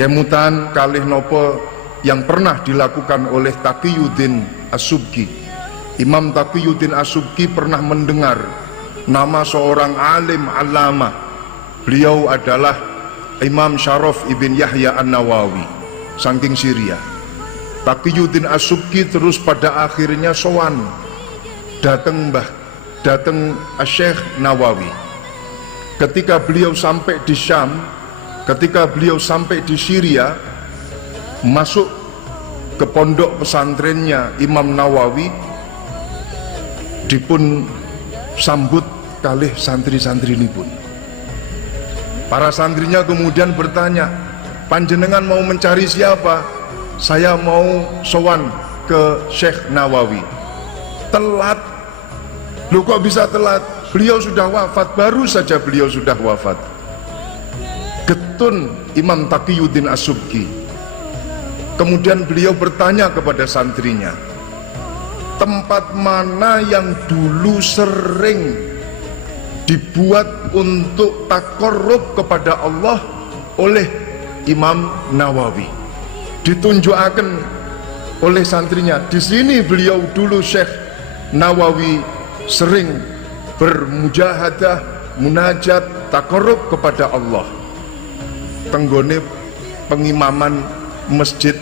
Kemutan kalih nopo yang pernah dilakukan oleh Taqiyuddin As-Subki. Imam Taqiyuddin As-Subki pernah mendengar nama seorang alim alama. Beliau adalah Imam Syaraf ibn Yahya An-Nawawi saking Syria. Taqiyuddin As-Subki terus pada akhirnya sowan datang Syekh Nawawi. Ketika beliau sampai di Syam, ketika beliau sampai di Syria, masuk ke pondok pesantrennya Imam Nawawi, dipun sambut kalih santri-santri nipun. Para santrinya kemudian bertanya, panjenengan mau mencari siapa? Saya mau sowan ke Syekh Nawawi. Telat. Loh kok bisa telat? Beliau sudah wafat, baru saja beliau sudah wafat. Getun Imam Taqiyuddin As-Subki. Kemudian beliau bertanya kepada santrinya, tempat mana yang dulu sering dibuat untuk takarrub kepada Allah oleh Imam Nawawi? Ditunjukkan oleh santrinya, di sini beliau dulu Syekh Nawawi sering bermujahadah, munajat, takarrub kepada Allah. Tenggone pengimaman masjid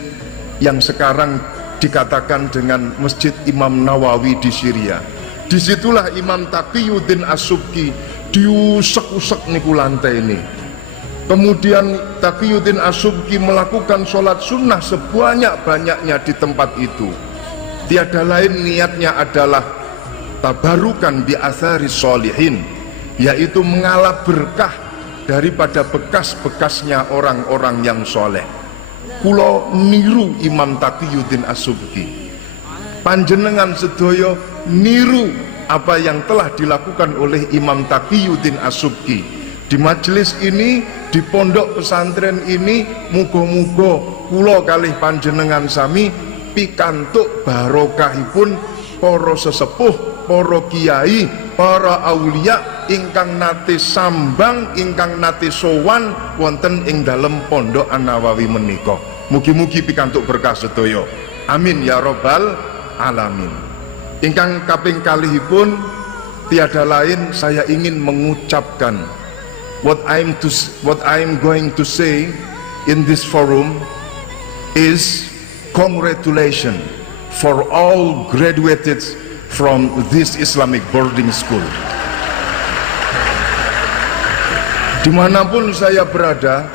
yang sekarang dikatakan dengan Masjid Imam Nawawi di Syria. Disitulah Imam Taqiyuddin As-Subki diusek-usek niku lantai ini. Kemudian Taqiyuddin As-Subki melakukan sholat sunnah sebanyak-banyaknya di tempat itu. Tiada lain niatnya adalah tabarukan bi atharis sholihin, yaitu mengalap berkah daripada bekas-bekasnya orang-orang yang soleh. Kulo niru Imam Taqiyuddin As-Subki, panjenengan sedoyo niru apa yang telah dilakukan oleh Imam Taqiyuddin As-Subki di majelis ini, di pondok pesantren ini. Muga-muga kulo kalih panjenengan sami pikantuk barokahipun para sesepuh, para kiai, para aulia ingkang nate sambang, ingkang nate sowan wonten ing dalem pondok An-Nawawi menika. Mugi-mugi pikantuk berkah sedaya. Amin ya rabbal alamin. Ingkang kaping kalihipun, tiada lain saya ingin mengucapkan what I'm going to say in this forum is congratulations for all graduated from this Islamic boarding school. Dimanapun saya berada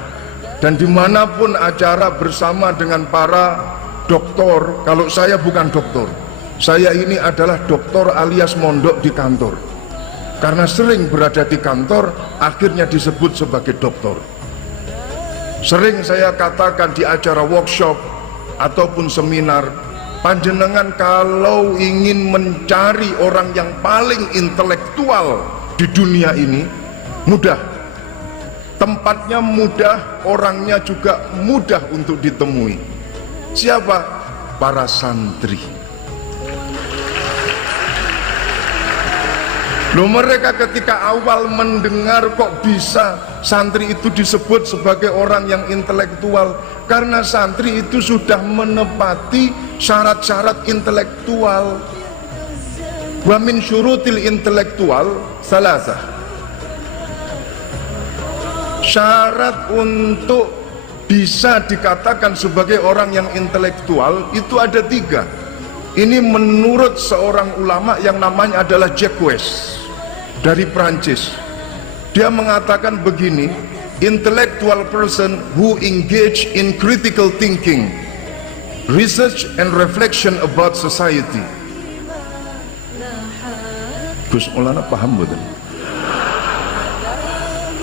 dan dimanapun acara bersama dengan para doktor, kalau saya bukan doktor, saya ini adalah doktor alias mondok di kantor. Karena sering berada di kantor, akhirnya disebut sebagai doktor. Sering saya katakan di acara workshop ataupun seminar, panjenengan kalau ingin mencari orang yang paling intelektual di dunia ini, mudah. Tempatnya mudah, orangnya juga mudah untuk ditemui. Siapa? Para santri. Loh, mereka ketika awal mendengar kok bisa santri itu disebut sebagai orang yang intelektual, karena santri itu sudah menepati syarat-syarat intelektual. Wa min syurutil intelektual salasah. Syarat untuk bisa dikatakan sebagai orang yang intelektual itu ada 3. Ini menurut seorang ulama yang namanya adalah Jacques dari Prancis. Dia mengatakan begini, intellectual person who engage in critical thinking, research and reflection about society. Gus Maulana paham betul?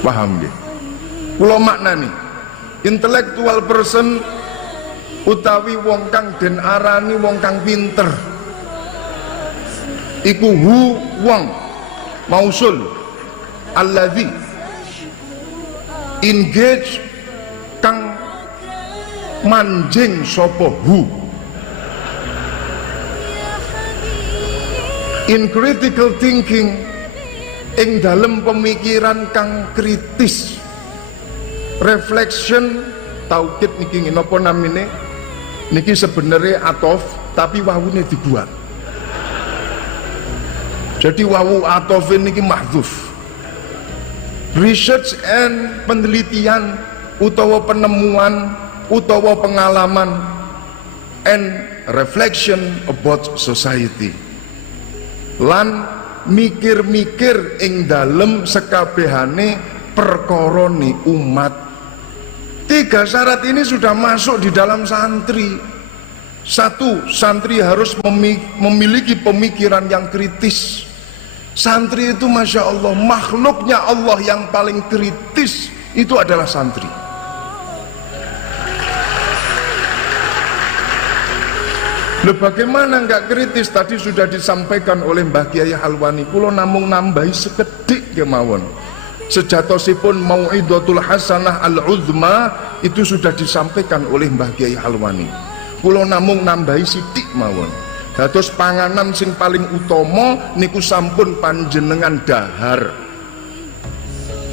Paham dia? Kulo maknani intellectual person utawi wong kang den arani wong kang pinter iku hu wong mausul alladzi engage kang manjing sapa hu in critical thinking, ing dalem pemikiran kang kritis, reflection taukid niki napa namine niki sebenarnya atof tapi wawune dibuang. Jadi wawu atof niki mahdzuf. Research and penelitian utawa penemuan utawa pengalaman and reflection about society lan mikir-mikir ing dalem sekabehane perkorone umat. 3 syarat ini sudah masuk di dalam santri. 1, santri harus memiliki pemikiran yang kritis. Santri itu Masya Allah, makhluknya Allah yang paling kritis itu adalah santri. Loh, bagaimana nggak kritis? Tadi sudah disampaikan oleh Mbah Kiai Halwani. Kulo namung nambahi sekedhik kemawon. Sejatosipun Mau'idatul Hasanah Al-Uzma itu sudah disampaikan oleh Mbah Kiai Halwani. Kulo namung nambahi sithik mawon. Dados panganan sing paling utama niku sampun panjenengan dahar.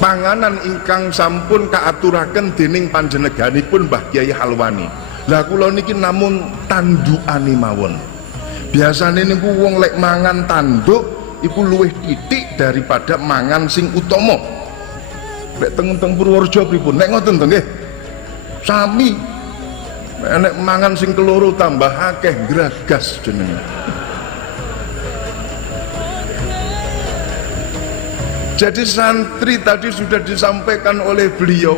Panganan ingkang sampun kaaturaken dening panjenenganipun Mbah Kiai Halwani. Lah kula niki namung tandukane mawon. Biasane niku wong lek mangan tanduk iku luwih titik daripada mangan sing utama. Lek teng Purworejo pripun? Nek ngoten to nggih. Sami. Nek mangan sing keloro tambah akeh gragas jenenge. Jadi santri tadi sudah disampaikan oleh beliau.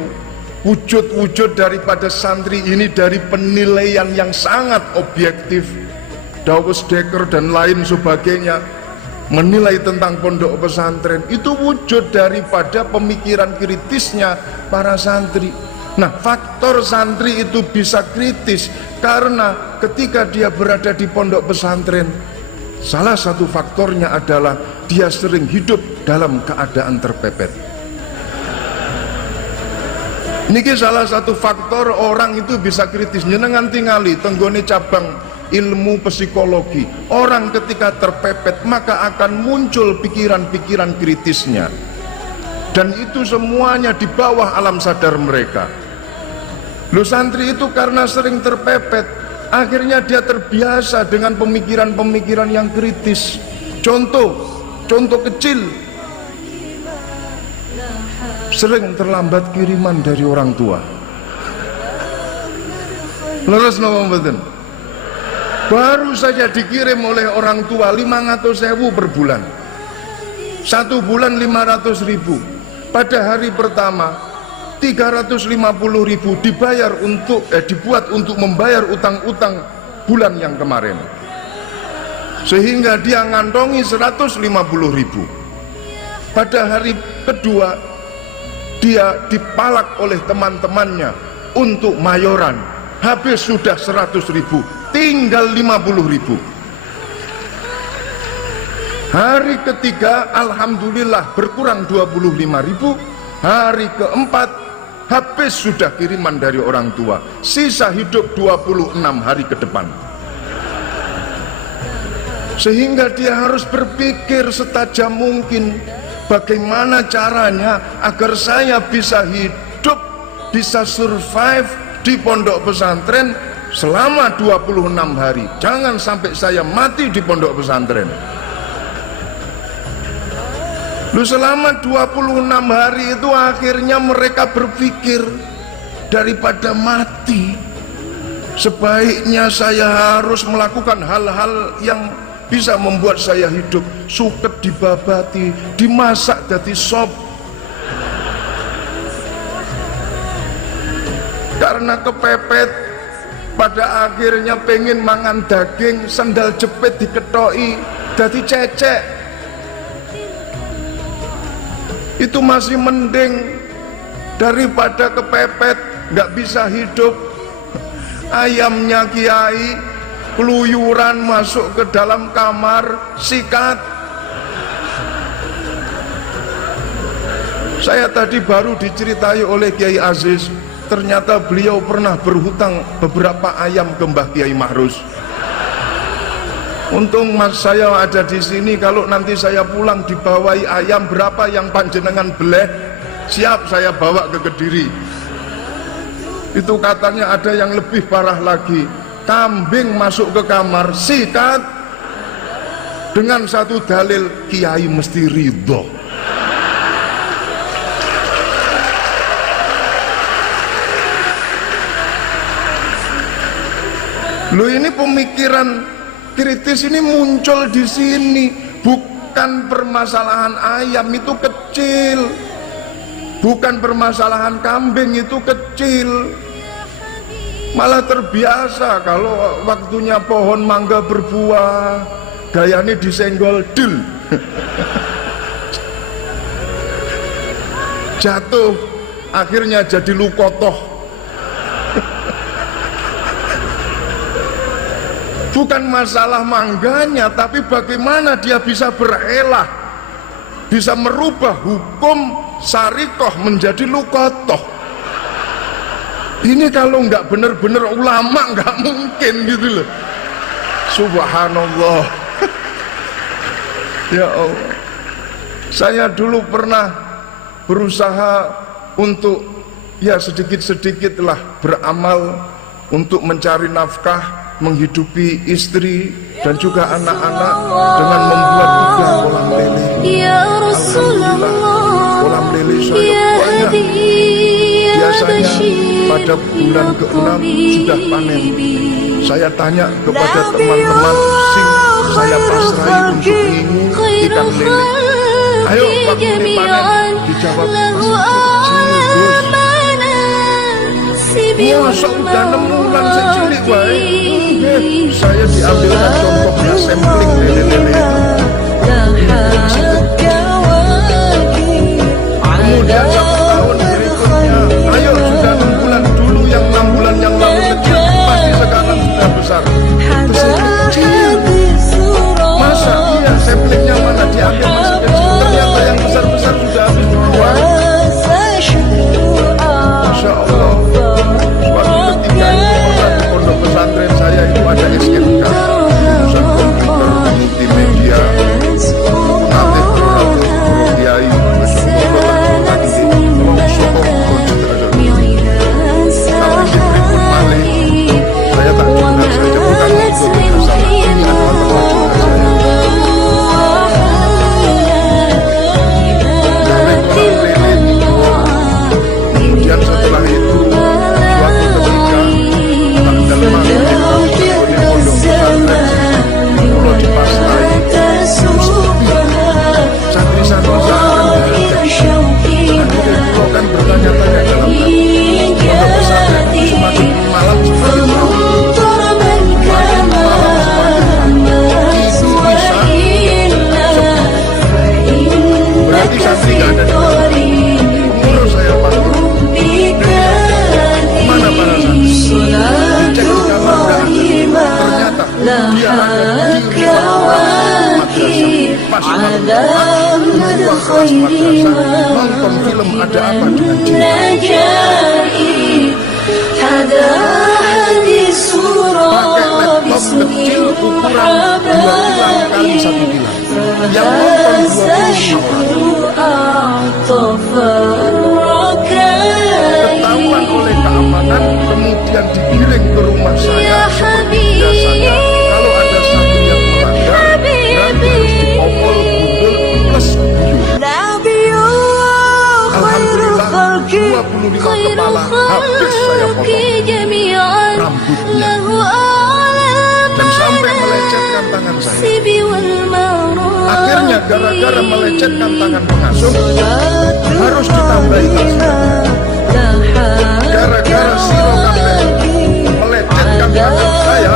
Wujud-wujud daripada santri ini dari penilaian yang sangat objektif, Dawes Dekker dan lain sebagainya menilai tentang pondok pesantren itu wujud daripada pemikiran kritisnya para santri. Nah, faktor santri itu bisa kritis karena ketika dia berada di pondok pesantren, salah satu faktornya adalah dia sering hidup dalam keadaan terpepet. Niki salah satu faktor orang itu bisa kritis. Jenengan tingali tenggone cabang ilmu psikologi. Orang ketika terpepet maka akan muncul pikiran-pikiran kritisnya. Dan itu semuanya di bawah alam sadar mereka. Loh, santri itu karena sering terpepet, akhirnya dia terbiasa dengan pemikiran-pemikiran yang kritis. Contoh kecil, sering terlambat kiriman dari orang tua. Leres napa mboten? Baru saja dikirim oleh orang tua 500.000 per bulan. 1 bulan 500.000. Pada hari pertama 350.000 dibayar dibuat untuk membayar utang-utang bulan yang kemarin. Sehingga dia ngantongi 150.000. Pada hari kedua dia dipalak oleh teman-temannya untuk mayoran, habis sudah 100.000, tinggal 50.000. Hari ketiga alhamdulillah berkurang 25.000. Hari keempat habis sudah kiriman dari orang tua, sisa hidup 26 hari ke depan. Sehingga dia harus berpikir setajam mungkin, bagaimana caranya agar saya bisa hidup, bisa survive di pondok pesantren selama 26 hari. Jangan sampai saya mati di pondok pesantren. Lu selama 26 hari itu akhirnya mereka berpikir, daripada mati sebaiknya saya harus melakukan hal-hal yang bisa membuat saya hidup. Suket dibabati, dimasak jadi sop. Karena kepepet, pada akhirnya pengen mangan daging, sandal jepit diketoi jadi cecek. Itu masih mending daripada kepepet nggak bisa hidup. Ayamnya kiai keluyuran masuk ke dalam kamar, sikat. Saya tadi baru diceritai oleh Kiai Aziz, ternyata beliau pernah berhutang beberapa ayam ke Mbah Kiai Mahrus. Untung mas saya ada di sini, kalau nanti saya pulang dibawahi ayam berapa yang panjenengan beleh, siap saya bawa ke Kediri. Itu katanya ada yang lebih parah lagi, kambing masuk ke kamar, sikat dengan satu dalil, kiai mesti ridho. Loh, ini pemikiran kritis ini muncul di sini. Bukan permasalahan ayam itu kecil, bukan permasalahan kambing itu kecil, malah terbiasa kalau waktunya pohon mangga berbuah, gayanya disenggol dul, jatuh, akhirnya jadi lukotoh. Bukan masalah mangganya, tapi bagaimana dia bisa berelah, bisa merubah hukum syarikoh menjadi lukotoh. Ini kalau nggak benar-benar ulama nggak mungkin gitu loh. Subhanallah. Ya Allah, saya dulu pernah berusaha untuk ya sedikit-sedikit lah beramal untuk mencari nafkah, menghidupi istri dan juga anak-anak dengan membuat 3 kolam lele. Alhamdulillah, kolam lele saya banyak. Biasanya pada bulan ke-6 sudah panen. Saya tanya kepada teman-teman, sing saya pasrai untuk mengingu ikan lele. Ayo waktu ini panen, dijawab masih kecil Gus. Masa udah 6 bulan cilik wae. Saya diambilkan contohnya sampling lele-lele. Kemudian 1 tahun berikutnya, ayo sudah 6 bulan dulu, yang 6 bulan yang lalu kecil, pasti sekarang sudah besar. Besar kecil. Masa iya samplingnya mana diambil masih kecil, ternyata yang besar-besar sudah habis duluan. Masya Allah. Waktu ketika itu pernah di pondok pesantren saya itu ada SMK, jurusan komputer multimedia. Nanti guru kiai saya tak dengar saja, bukan itu masalah, ini adalah perlakuan saya. Dari kolam lele dijual. Kemudian setelah itu suatu ketika tanggal maghrib di pondok pesantren pulau di Pasrai santri-santri seakan akhirnya pulau kan bertanya-tanya dalam hati, pondok pesantren itu semakin malam semakin malam, semakin malam semakin malam, itu bisa berarti santri gak ada di dalam. Menurut saya Pak Guru, mana para santri? Dicek di kamar gak ada, ternyata dia ada di ruang madrasah, pas malam di ruang kelas madrasah nonton film Ada Apa Dengan Cinta. Pakai laptop kecil ukuran 2 tilang kali 1 tilang, yang nonton 25 orang. Ketahuan oleh keamanan, kemudian digiring ke rumah saya. Seperti biasanya kalau ada satu yang melanggar, berarti harus dipopol, gundul plus buyur. Alhamdulillah 25 kepala habis saya potong rambutnya dan sampai melecetkan tangan saya. Akhirnya gara-gara melecetkan tangan pengasuh harus ditambahi tasbih. Gara-gara siro kabeh melecetkan tangan saya,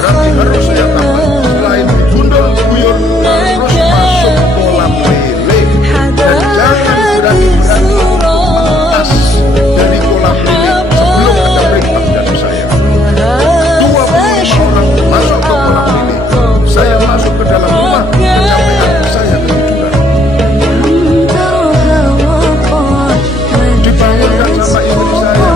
berarti harus saya tambah. Selain digundul guyur, terus masuk kolam lele. Dan jangan berani-berani mentas dari kolam lele sebelum ada perintah dari saya. 25 orang masuk ke kolam lele. Saya masuk ke dalam rumah, kecapean saya ketiduran. Dibangunkan sama istri saya.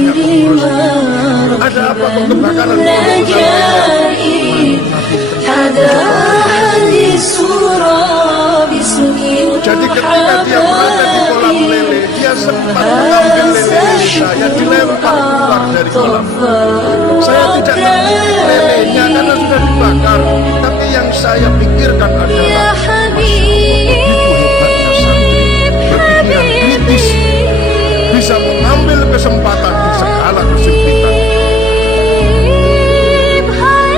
tanya pengurus, ada apa kok kebakaran pondok pesantren? Jadi ketika dia berada di kolam lele, dia sempat mengambil lele saya, dilempar keluar dari kolam. Saya tidak ngerti lelenya karena sudah dibakar, tapi yang saya pikirkan adalah, begitu hebatnya santri, berpikiran kritis, bisa mengambil kesempatan di segala kesempitan.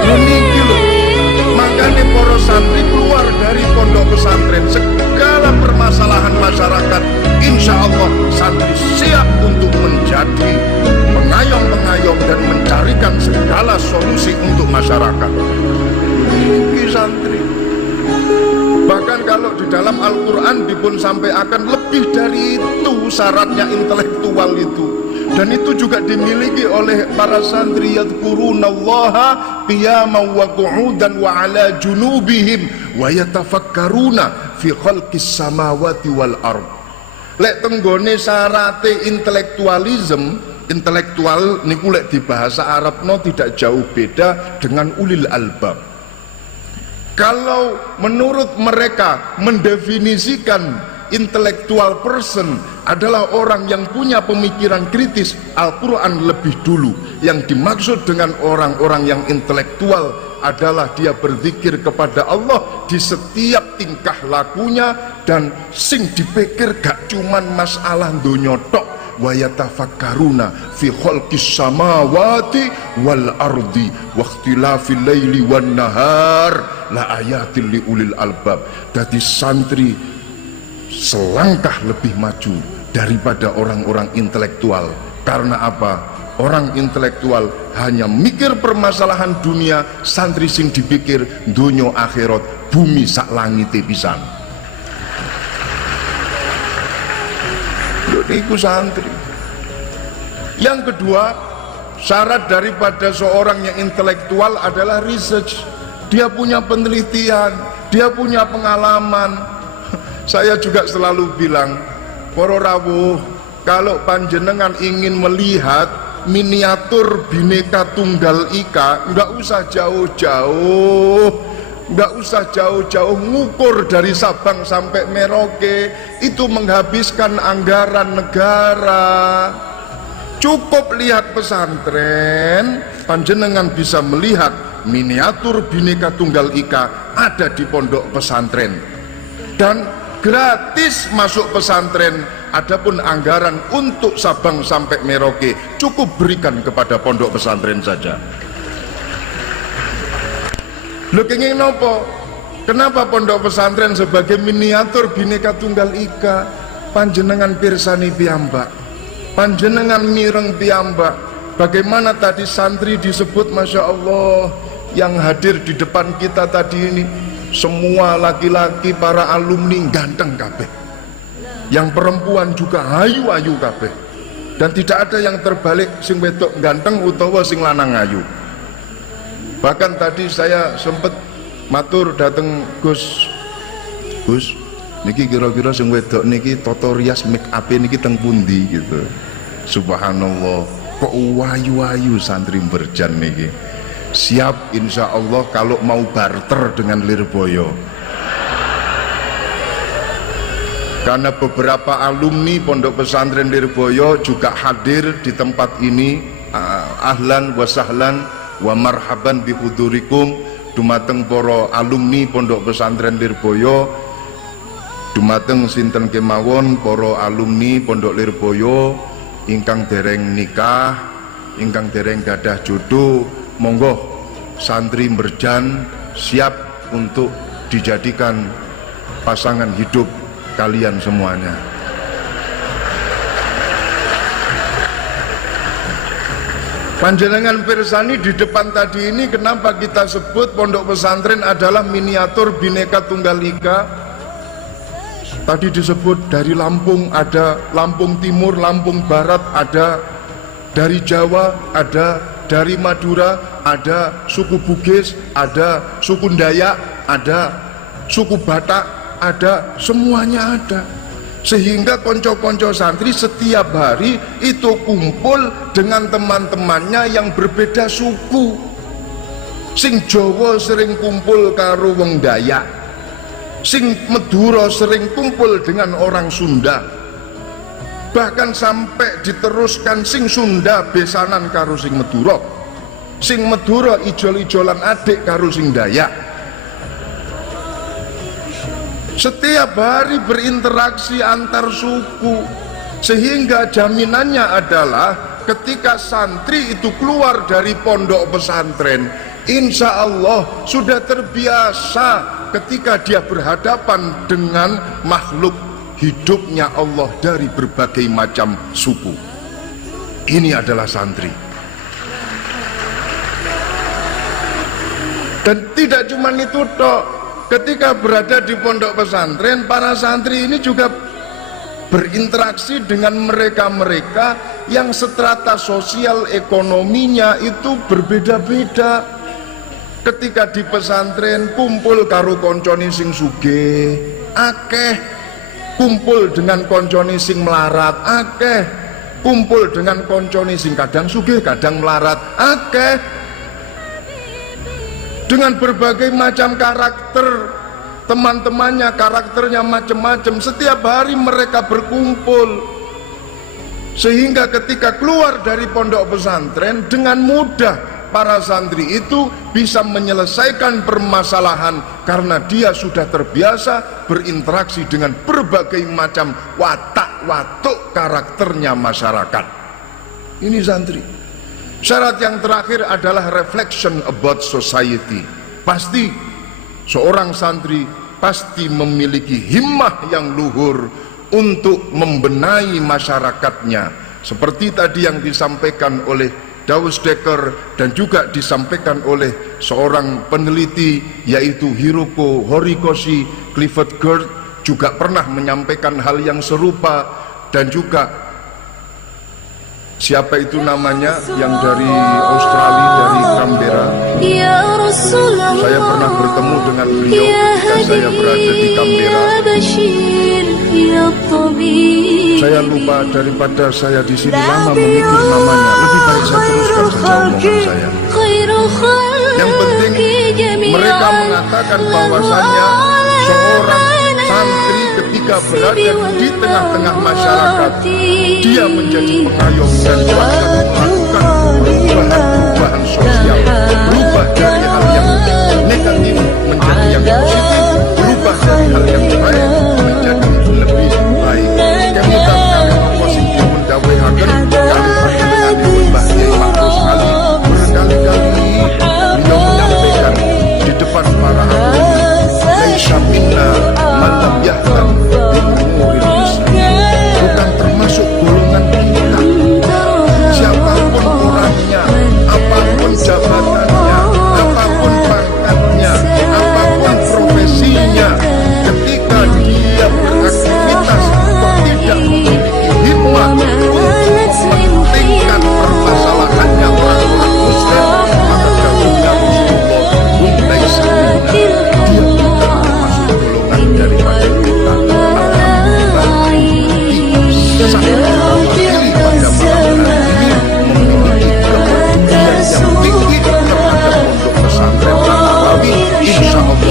Ini gitu, makanya para santri keluar dari pondok pesantren, segala permasalahan masyarakat, insya Allah santri siap untuk menjadi pengayom-pengayom dan mencarikan segala solusi untuk masyarakat. Ini santri. Bahkan kalau di dalam Al-Quran dipun sampai akan lebih dari itu syaratnya intelektual itu, dan itu juga dimiliki oleh para santri, yadhkurunallaha qiyaman wa qu'udan wa ala junubihim wa yatafakkaruna fi khalqis samawati wal ard. Lek tenggone syarate intelektual niku lek di bahasa Arabno tidak jauh beda dengan ulil albab. Kalau menurut mereka mendefinisikan intellectual person adalah orang yang punya pemikiran kritis, Al-Quran lebih dulu. Yang dimaksud dengan orang-orang yang intelektual adalah dia berzikir kepada Allah di setiap tingkah lakunya, dan sing dipikir gak cuman masalah donya tok, wa yatafakkaruna fi khalqis samawati wal ardi wa ikhtilafil laili wan nahar la ayatil li ulil albab. Jadi santri selangkah lebih maju daripada orang-orang intelektual. Karena apa? Orang intelektual hanya mikir permasalahan dunia, santri sing dipikir dunia akhirat, bumi sak langite pisan. Iku santri. Yang kedua, syarat daripada seorang yang intelektual adalah research. Dia punya penelitian, dia punya pengalaman. Saya juga selalu bilang, para rawuh, kalau panjenengan ingin melihat miniatur Bhinneka Tunggal Ika, nggak usah jauh-jauh ngukur dari Sabang sampai Merauke, itu menghabiskan anggaran negara. Cukup lihat pesantren, panjenengan bisa melihat miniatur Bhinneka Tunggal Ika ada di pondok pesantren, dan gratis masuk pesantren. Adapun anggaran untuk Sabang sampai Merauke cukup berikan kepada pondok pesantren saja. Lho kenging nopo? Kenapa pondok pesantren sebagai miniatur Bhinneka Tunggal Ika? Panjenengan pirsani piyambak, panjenengan mireng piyambak. Bagaimana tadi santri disebut, masya Allah, yang hadir di depan kita tadi ini semua laki-laki para alumni ganteng kabeh, yang perempuan juga ayu-ayu kabeh, dan tidak ada yang terbalik sing wedok ganteng utawa sing lanang ayu. Bahkan tadi saya sempat matur dateng Gus, niki kira-kira sing wedok niki toto rias make up niki teng pundi gitu. Subhanallah, kok wayu-wayu santri Berjan niki. Siap insya Allah kalau mau barter dengan Lirboyo. Karena beberapa alumni pondok pesantren Lirboyo juga hadir di tempat ini. Ahlan wa sahlan wa marhaban bihudurikum dumateng para alumni pondok pesantren Lirboyo, dumateng sinten kemawon para alumni pondok Lirboyo ingkang dereng nikah, ingkang dereng gadah jodoh, monggo santri Berjan siap untuk dijadikan pasangan hidup kalian semuanya. Panjenengan pirsani di depan tadi ini, kenapa kita sebut pondok pesantren adalah miniatur Bhinneka Tunggal Ika? Tadi disebut dari Lampung, ada Lampung Timur, Lampung Barat, ada dari Jawa, ada dari Madura, ada suku Bugis, ada suku Dayak, ada suku Batak, ada, semuanya ada. sehingga konco-konco santri setiap hari itu kumpul dengan teman-temannya yang berbeda suku. Sing Jawa sering kumpul karo wong Dayak, sing Madura sering kumpul dengan orang Sunda, bahkan sampai diteruskan sing Sunda besanan karo sing Madura, sing Madura ijol-ijolan adik karo sing Dayak. Setiap hari berinteraksi antar suku, sehingga jaminannya adalah ketika santri itu keluar dari pondok pesantren, insya Allah sudah terbiasa ketika dia berhadapan dengan makhluk hidupnya Allah dari berbagai macam suku. Ini adalah santri. Dan tidak cuma itu toh. Ketika berada di pondok pesantren, para santri ini juga berinteraksi dengan mereka-mereka yang strata sosial ekonominya itu berbeda-beda. Ketika di pesantren kumpul karo koncone sing sugih akeh, kumpul dengan koncone sing melarat akeh, kumpul dengan koncone sing kadang sugih kadang melarat akeh, dengan berbagai macam karakter. Teman-temannya karakternya macam-macam, setiap hari mereka berkumpul, sehingga ketika keluar dari pondok pesantren dengan mudah para santri itu bisa menyelesaikan permasalahan karena dia sudah terbiasa berinteraksi dengan berbagai macam watak-watuk karakternya masyarakat. Ini santri. Syarat yang terakhir adalah reflection about society. Pasti seorang santri pasti memiliki himmah yang luhur untuk membenahi masyarakatnya, seperti tadi yang disampaikan oleh Dawes Dekker dan juga disampaikan oleh seorang peneliti yaitu Hiroko Horikoshi. Clifford Geertz juga pernah menyampaikan hal yang serupa, dan juga siapa itu namanya yang dari Australia, dari Canberra. Saya pernah bertemu dengan beliau ketika saya berada di Canberra. Saya lupa, daripada saya di sini lama memikir namanya, lebih baik saya teruskan saja omongan saya. Yang penting mereka mengatakan bahwasannya seorang santri ketika berada di tengah-tengah masyarakat, dia menjadi pengayom dan dapat melakukan perubahan sosial, berubah dari hal yang negatif menjadi yang positif, berubah dari hal yang baik menjadi lebih baik. Kemudian kami positif mendawehaken kami dengan Mbah Yai Makro sekali berkali-kali beliau menyampaikan di depan para hadirin, laisa minna man lam yahtam bi umuril Islam, bukan termasuk golongan kita. Siapapun orangnya, apapun jabatannya, apapun pangkatnya, apapun profesinya, ketika dia beraktivitas kok tidak memiliki himmah untuk mementingkan permasalahannya orang-orang muslim, maka dahulunya Rasulullah hum laisa minna, dia bukan termasuk golongan daripada kita. Alhamdulillah, kita sangat mewakili pada malam hari ini memiliki kepedulian yang tinggi terhadap pondok pesantren Nabawi. Insya Allah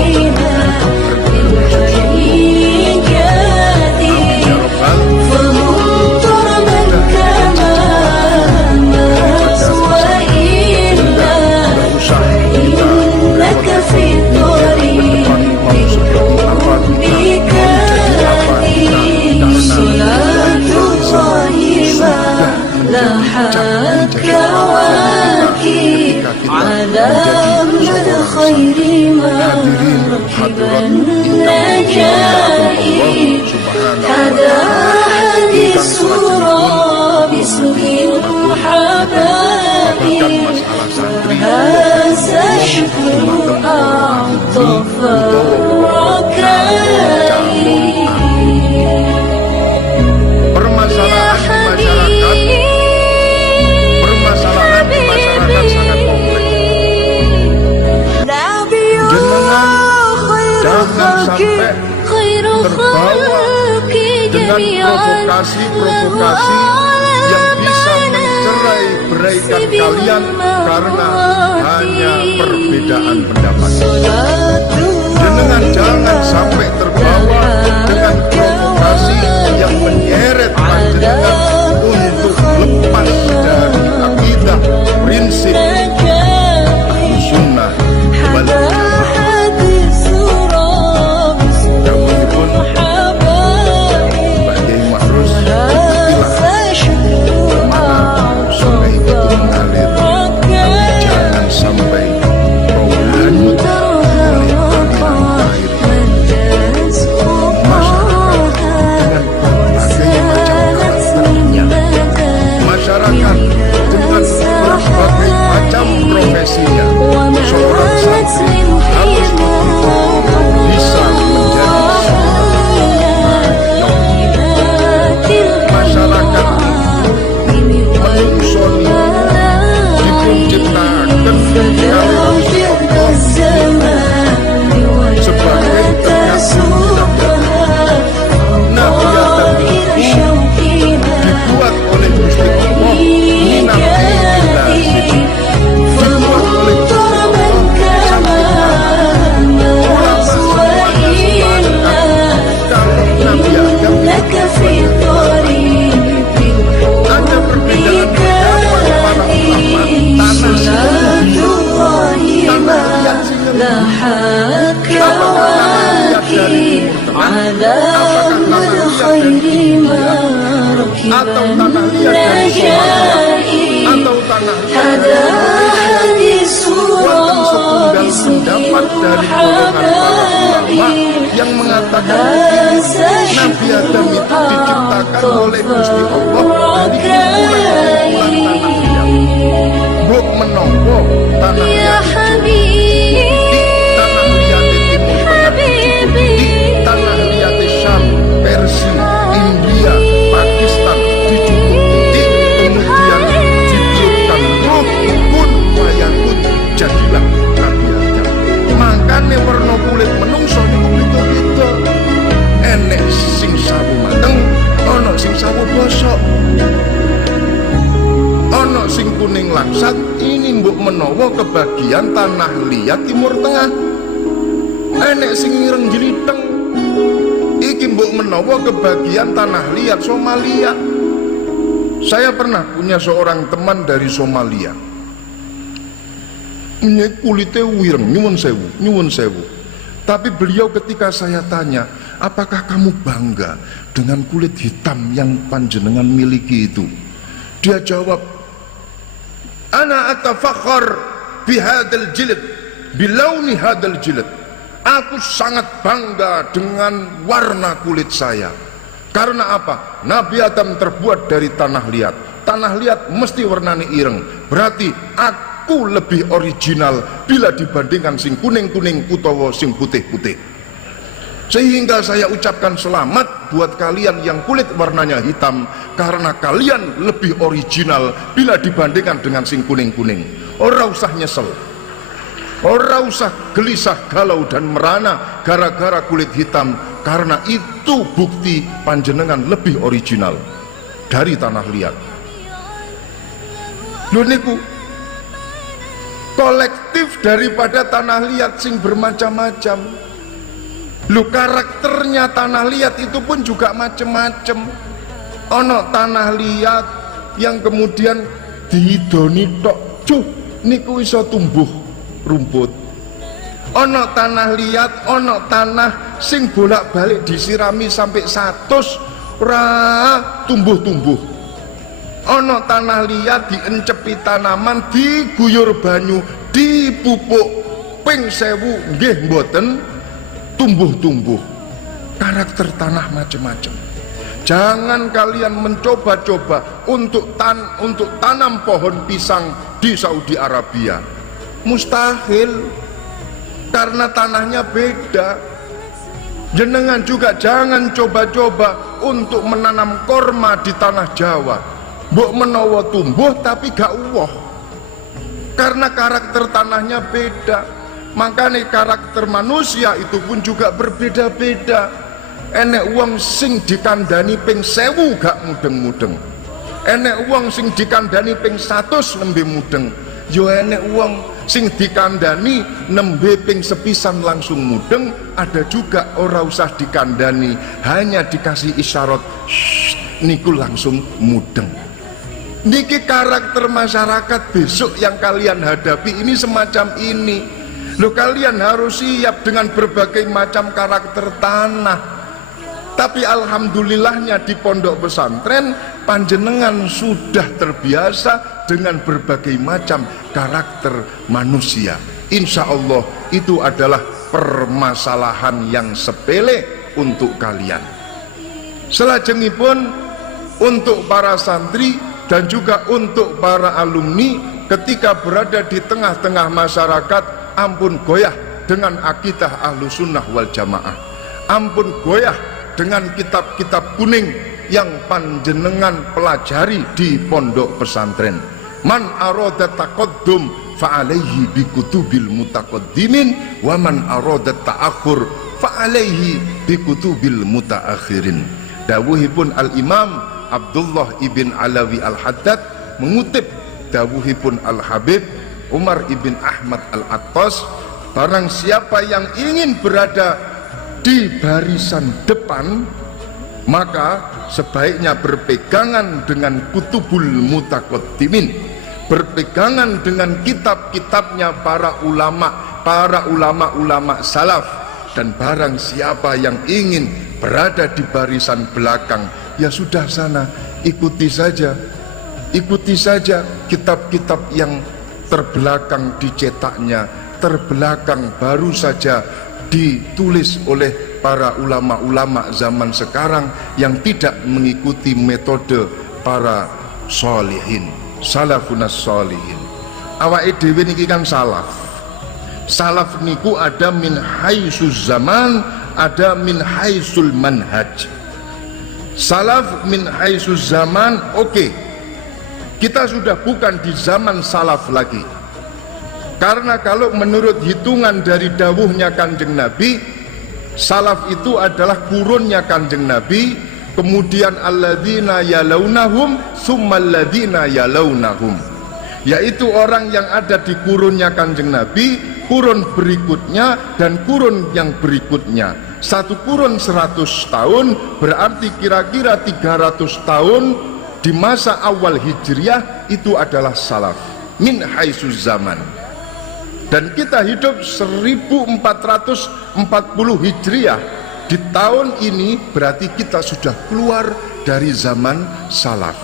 permasalahan di masyarakat sangat kompleks. Jangan sampai terbawa dengan provokasi-provokasi yang bisa mencerai-beraikan kalian karena hanya perbedaan pendapat. Jenengan jangan sampai terbawa dengan provokasi yang menyeret panjenengan untuk lepas dari akidah prinsip sunnah wal jamaah. Namunipun Mbak Yai Ma'rus, ikutilah kemana sungai itu mengalir, tapi jangan sampai kau hanyut oleh aliran air. Masyarakat dengan berbagai macam profesinya, seorang santri harus bisa menjadi masyarakat menungsoni dipun ciptakan kali Allah sebagai tegak Nabi Adam itu dibuat oleh Gusti Allah minat lazim, dibuat oleh Gusti Allah sampai ulama semuanya sepakat kalau Nabi Adam ada perbedaan pendapat para ulama. Tanah liat atau tanah liat dari Somalia atau tanah liat dari wonten setunggal pendapat dari golongan para ulama yang mengatakan Nabi Adam itu diciptakan oleh Gusti Allah dari kumpulan tanah liat. Buk menompo tanah liat tanah liat di Timur Tengah dicukupi, tanah liat di Syam, Persia, India, Pakistan dicukupi, kemudian ditiupkan roh kun wayakun, jadilah Nabi Adam. Makanya warna kulit menungso itu enek sing sawu mateng, ono sing sawu bosok, ono sing kuning langsat. Ini mbok menawa kebagian tanah liat Timur Tengah. Enek sing ireng jiliteng, iki mbok menawa kebagian tanah liat Somalia. Saya pernah punya seorang teman dari Somalia. Ini kulitnya wireng, nyuwun sewu. Tapi beliau ketika saya tanya, apakah kamu bangga dengan kulit hitam yang panjenengan miliki itu? Dia jawab, ana atafakhar bihadal jilid, bilauni hadal jilid. Aku sangat bangga dengan warna kulit saya. Karena apa? Nabi Adam terbuat dari tanah liat. Tanah liat mesti warnanya ireng. Berarti aku lebih original bila dibandingkan sing kuning-kuning utawa sing putih-putih. Sehingga saya ucapkan selamat buat kalian yang kulit warnanya hitam, karena kalian lebih original bila dibandingkan dengan sing kuning-kuning. Ora usah nyesel, ora usah gelisah, galau dan merana gara-gara kulit hitam, karena itu bukti panjenengan lebih original dari tanah liat. Lho niku kolektif daripada tanah liat sing bermacam-macam. Lu karakternya tanah liat itu pun juga macem-macem. Ono tanah liat yang kemudian dihidoni tok, cuh niku iso tumbuh rumput. Ono tanah liat, ono tanah sing bolak-balik disirami sampai 100 ora tumbuh-tumbuh. Ono tanah liat diencepi tanaman, diguyur banyu, dipupuk ping 1000 nggih mboten tumbuh-tumbuh. Karakter tanah macam-macam. Jangan kalian mencoba-coba untuk tanam pohon pisang di Saudi Arabia. Mustahil, karena tanahnya beda. Jenengan juga jangan coba-coba untuk menanam korma di tanah Jawa. Mbok menawa tumbuh tapi gak uwoh, karena karakter tanahnya beda. Makanya karakter manusia itu pun juga berbeda-beda. enek wong sing dikandani ping 1000 gak mudeng-mudeng, enek wong sing dikandani ping 100 nembe mudeng, yo enek wong sing dikandani nembe ping sepisan langsung mudeng. Ada juga ora usah dikandani, hanya dikasih isyarat niku langsung mudeng. Niki karakter masyarakat besok yang kalian hadapi ini semacam ini loh. Kalian harus siap dengan berbagai macam karakter tanah. Tapi alhamdulillahnya di pondok pesantren panjenengan sudah terbiasa dengan berbagai macam karakter manusia. Insya Allah itu adalah permasalahan yang sepele untuk kalian. Selajengipun untuk para santri dan juga untuk para alumni, ketika berada di tengah-tengah masyarakat, ampun goyah dengan akidah ahlu sunnah wal jamaah, ampun goyah dengan kitab-kitab kuning yang panjenengan pelajari di pondok pesantren. Man arada taqaddum fa'alaihi bikutubil mutaqaddimin wa man arada ta'akhur fa'alaihi bikutubil mutaakhirin. Dawuhipun al-imam Abdullah ibn Alawi al-Haddad mengutip dawuhipun al-Habib Umar ibn Ahmad al-Attas, barang siapa yang ingin berada di barisan depan maka sebaiknya berpegangan dengan kutubul mutaqaddimin, berpegangan dengan kitab-kitabnya para ulama salaf. Dan barang siapa yang ingin berada di barisan belakang, ya sudah sana ikuti saja kitab-kitab yang terbelakang dicetaknya, terbelakang baru saja ditulis oleh para ulama-ulama zaman sekarang yang tidak mengikuti metode para sholihin, salafunas sholihin. Awake dhewe niki kan salaf niku ada min haitsus zaman, ada min haitsul manhaj. Salaf min haitsus zaman, oke. Kita sudah bukan di zaman salaf lagi. Karena kalau menurut hitungan dari dawuhnya Kanjeng Nabi, salaf itu adalah kurunnya Kanjeng Nabi, kemudian alladzina yalaunahum summal ladzina yalaunahum, yaitu orang yang ada di kurunnya Kanjeng Nabi, kurun berikutnya, dan kurun yang berikutnya. Satu kurun 100 tahun berarti kira-kira 300 tahun di masa awal hijriah itu adalah salaf min haitsus zaman. Dan kita hidup 1440 hijriah di tahun ini, berarti kita sudah keluar dari zaman salaf.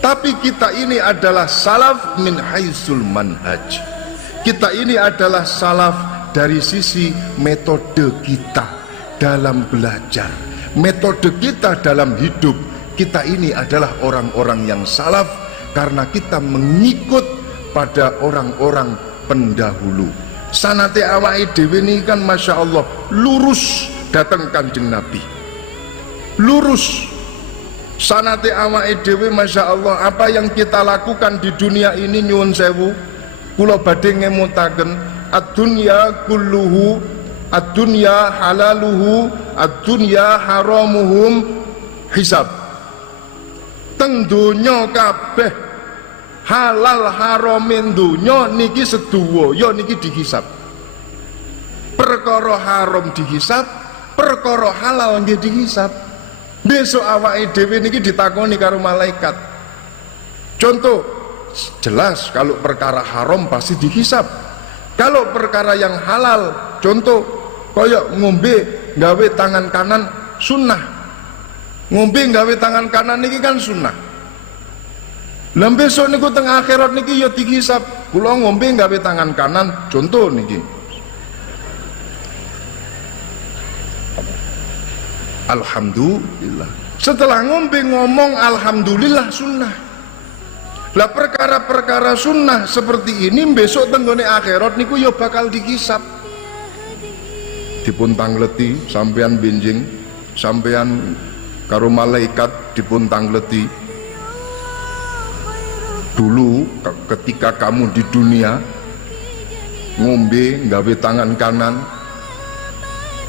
Tapi kita ini adalah salaf min haitsul manhaj. Kita ini adalah salaf dari sisi metode kita dalam belajar, metode kita dalam hidup. Kita ini adalah orang-orang yang salaf karena kita mengikut pada orang-orang pendahulu. Sanate awake dhewe ini kan masya Allah lurus datang Kanjeng Nabi, lurus. Sanate awake dhewe masya Allah, apa yang kita lakukan di dunia ini nyuwun sewu, kula badhe ngemutaken ad-dunya kulluhu, ad-dunya halaluhu, ad-dunya haramuhum hisab. Teng donya kabeh halal haramin donya niki sedaya niki dihisab. Perkara haram dihisab, perkara halal nggih dihisab. Besok awake dhewe niki ditakoni karo malaikat. Contoh jelas kalau perkara haram pasti dihisab. Kalau perkara yang halal, contoh koyok ngombe gawe tangan kanan sunnah. Ngombe gawe tangan kanan niki kan sunnah. Lah besok niku teng akhirat niki ya dihisab. Kula ngombe gawe tangan kanan, contoh niki. Alhamdulillah. Setelah ngombe ngomong alhamdulillah sunnah. Lah perkara-perkara sunnah seperti ini besok tenggone akhirat niku ya bakal dihisab. Dipun tangleti sampean benjing, sampean karo malaikat dipun tangleti. Dulu ketika kamu di dunia ngombe gawe tangan kanan,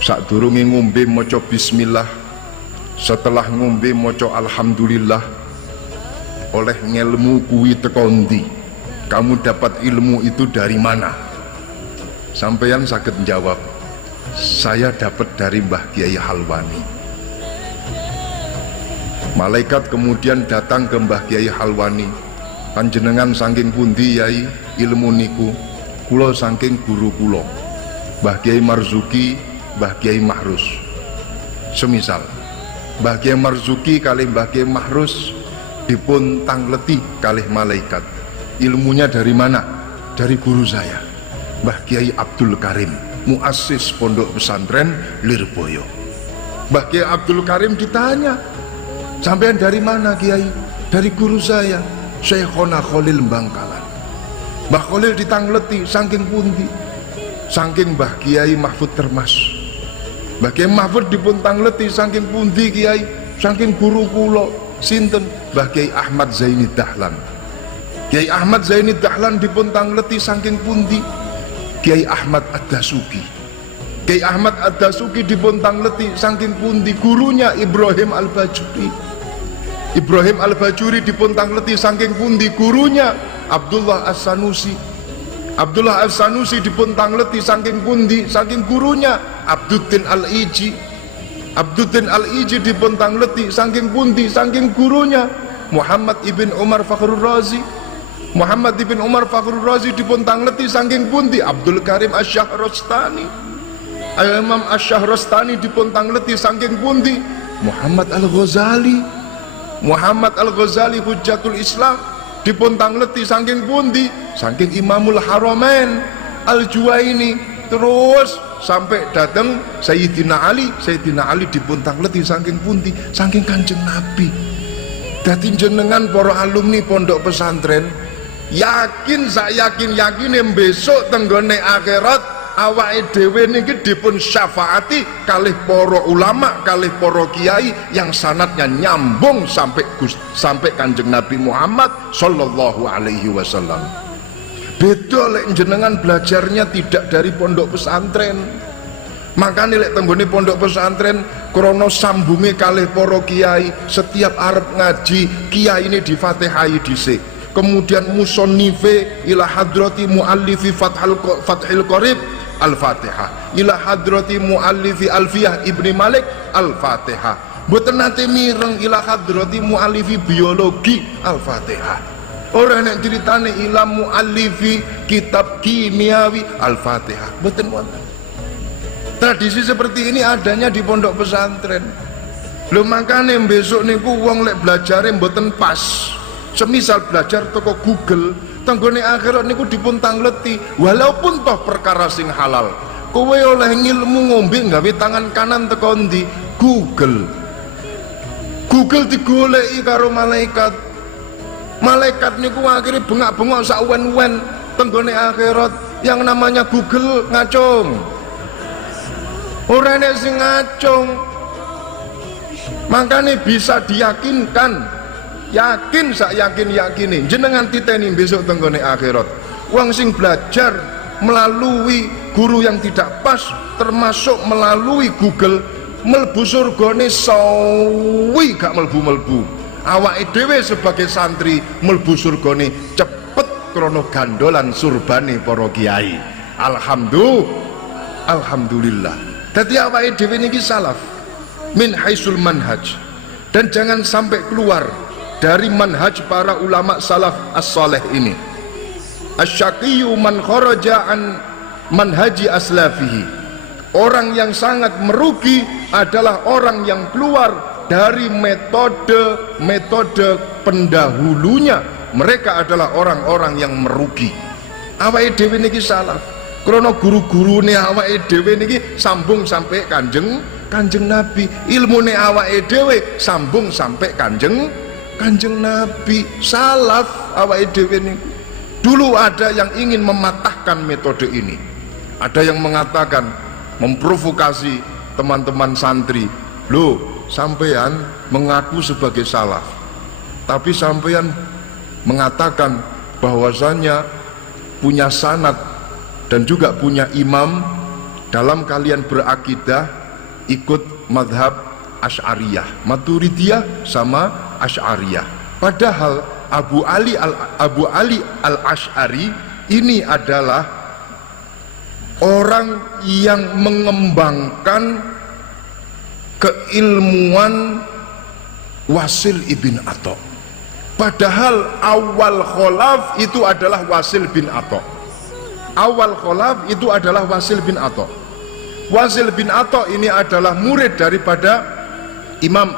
Sadurunge ngombe maca bismillah, setelah ngombe maca alhamdulillah. Oleh ngelmu kuwi teko ndi? Kamu dapat ilmu itu dari mana? Sampeyan saged jawab, saya dapat dari Mbah Kiai Halwani. Malaikat kemudian datang ke Mbah Kiai Halwani. Panjenengan saking pundi Yai ilmu niku? Kula saking guru kula, Mbah Kiai Marzuki, Mbah Kiai Mahrus. Semisal Mbah Kiai Marzuki kalih Mbah Kiai Mahrus dipun tangleti kalih malaikat. Ilmunya dari mana? Dari guru saya, Mbah Kiai Abdul Karim, muassis pondok pesantren Lirboyo. Mbah Kiai Abdul Karim ditanya, sampean dari mana Kiai? Dari guru saya, Syekhona Khalil Bangkalan. Mbah Khalil ditangleti saking pundi? Saking Mbah Kiai Mahfud Termas. Mbah Kiai Mahfud dipun tangleti saking pundi Kiai? Saking guru kula sinten? Mbah Kiai Ahmad Zaini Dahlan. Kiai Ahmad Zaini Dahlan dipun tangleti saking pundi? Kiai Ahmad Ad-Dasuki. Kiai Ahmad Ad-Dasuki dipun tangleti saking pundi? Gurunya Ibrahim Al-Bajuri. Ibrahim Al-Bajuri dipun tangleti saking pundi? Gurunya Abdullah As-Sanusi. Abdullah As-Sanusi dipun tangleti saking pundi? Saking gurunya Abduddin Al-Iji. Abduddin Al-Iji dipun tangleti saking pundi? Saking gurunya Muhammad ibn Umar Fakhrul Razi. Muhammad ibn Umar Fakhrul Razi dipun tangleti saking pundi? Abdul Karim Asy-Syahrastani. Imam Asy-Syahrastani dipun tangleti saking pundi? Muhammad Al-Ghazali. Muhammad Al-Ghazali Hujjatul Islam dipun tangleti saking pundi? Saking Imamul Haramain Al-Juwaini. Terus sampai datang Sayyidina Ali. Sayyidina Ali dipun tangleti saking pundi? Saking Kanjeng Nabi. Dadi jenengan para alumni pondok pesantren yakin, sak yakin besok tenggone akhirat awake dhewe niki dipun syafaati kalih para ulama, kalih para kiai yang sanadnya nyambung sampai Kanjeng Nabi Muhammad sallallahu alaihi wasallam. Beda lek jenengan belajarnya tidak dari pondok pesantren. Makanya lek tenggone pondok pesantren krono sambunge kalih para kiai, setiap arep ngaji kiai ini difatihai dhisik. Kemudian musonnife ila hadrati muallifi Fathil Qorib Al-Fatihah, ila hadrati muallifi Alfiyah Ibni Malik Al-Fatihah. Mboten nate mireng ila hadrati muallifi biologi Al-Fatihah. Ora nek ceritane ila muallifi kitab kimiawi Al-Fatihah. Mboten wonten. Tradisi seperti ini adanya di pondok pesantren. Lho makane besok niku wong lek belajare mboten pas. Semisal belajar toko Google, tenggone akhirat niku dipun tangleti, walaupun toh perkara sing halal. Kowe oleh ngilmu ngombe gawe tangan kanan teko ndi? Google. Google digoleki karo malaikat. Malaikat niku akhirnya bengak-bengok sak wen-wen tenggone akhirat. Yang namanya Google ngacung. Ora nek sing ngacung. Makanya bisa diyakinkan, yakin sak yakine jenengan titeni besok tenggone akhirat wong sing belajar melalui guru yang tidak pas, termasuk melalui Google, mlebu surgane sawi gak mlebu-mlebu. Awake dhewe sebagai santri mlebu surgane cepet krana gandolan surbane para kiai. Alhamdulillah. Dadi awake dhewe niki salaf min haisul manhaj, dan jangan sampai keluar dari manhaj para ulama salaf as-saleh ini. Asy-syaqiyyu man kharaja an manhaji aslafihi. Orang yang sangat merugi adalah orang yang keluar dari metode pendahulunya. Mereka adalah orang-orang yang merugi. Awake dhewe niki salaf. Krana guru-gurune awake dhewe niki sambung sampai Kanjeng Nabi. Ilmune awake dhewe sambung sampai Kanjeng Nabi. Salaf awake dhewe niku. Dulu ada yang ingin mematahkan metode ini. Ada yang mengatakan, memprovokasi teman-teman santri. Loh, sampean mengaku sebagai salaf, tapi sampean mengatakan bahwasanya punya sanad dan juga punya imam dalam kalian berakidah ikut madhab Asy'ariyah, Maturidiyah sama Asy'ariyah. Padahal Abu Ali al-Asy'ari ini adalah orang yang mengembangkan keilmuan Wasil ibn Atha. Padahal awal kholaf itu adalah Wasil bin Atha. Awal kholaf itu adalah Wasil bin Atha. Wasil bin Atha ini adalah murid daripada Imam